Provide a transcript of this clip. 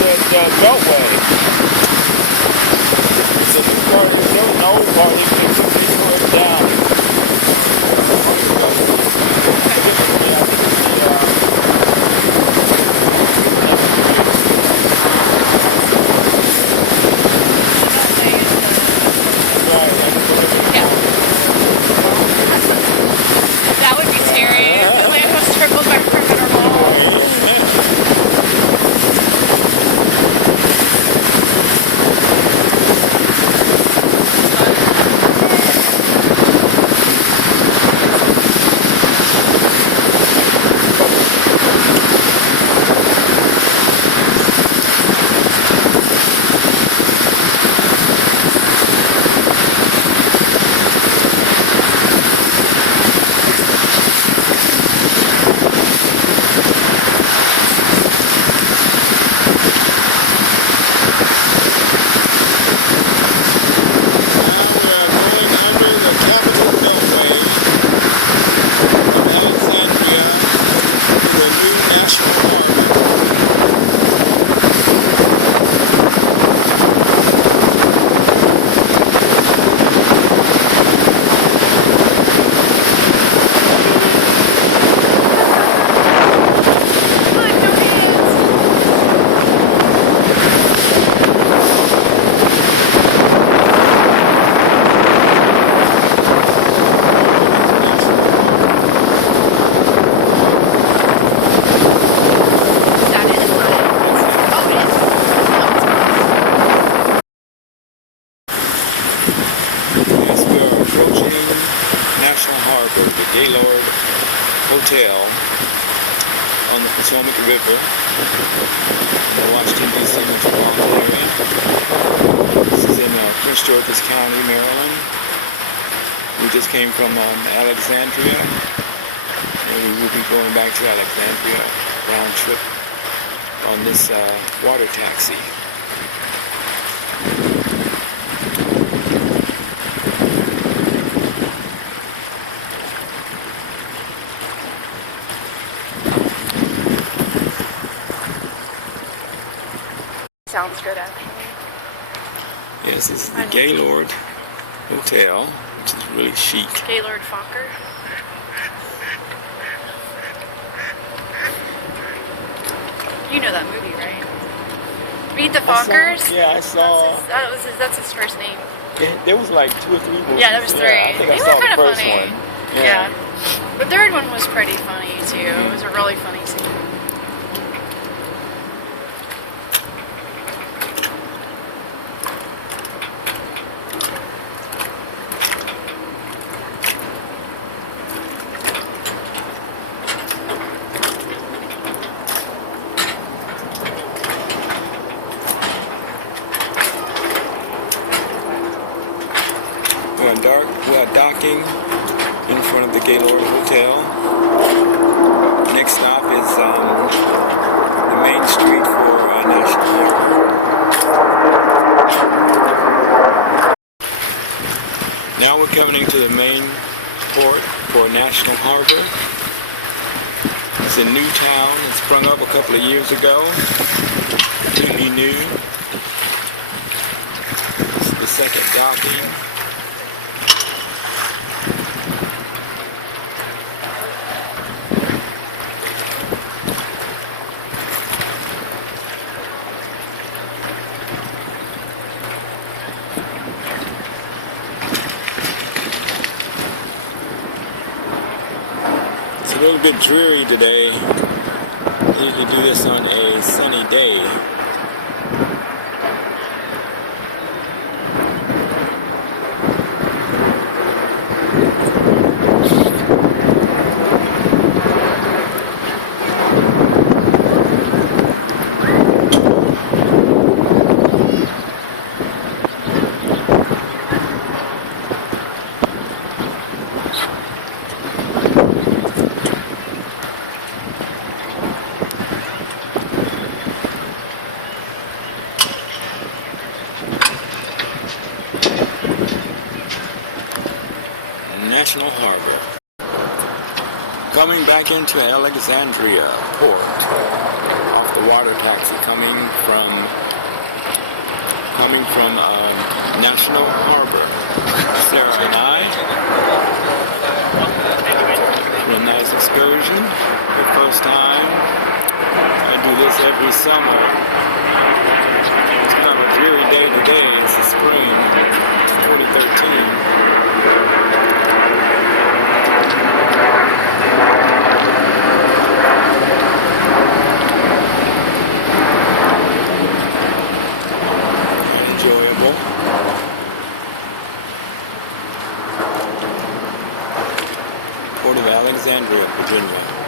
the beltway. So this part, there was an old part, they tore it down. That would be scary if the land was circled by perimeter walls. The Gaylord Hotel on the Potomac River in the Washington, D.C. metropolitan area. This is in Prince George's County, Maryland. We just came from Alexandria, and we will be going back to Alexandria round trip on this water taxi. Sounds good, actually. Yes, this is the Gaylord Hotel, which is really chic. Gaylord Fokker. You know that movie, right? Read the Fokkers? Yeah, I saw. That's his first name. There was like 2 or 3 movies. Yeah, there was 3. I think they I were saw kind the of first funny. one. Yeah. The third one was pretty funny too. It was a really funny scene. We are docking in front of the Gaylord Hotel. Next stop is the main street for National Harbor. Now we're coming into the main port for National Harbor. It's a new town. It sprung up a couple of years ago. Completely new. This is the second docking. It's a little bit dreary today. I usually do this on a sunny day. National Harbor. Coming back into Alexandria Port off the a water taxi coming from National Harbor. Sarah and I had a nice excursion. The first time. I do this every summer. It's kind of a dreary day today. It's the spring, 2013. Enjoyable. Port of Alexandria, Virginia.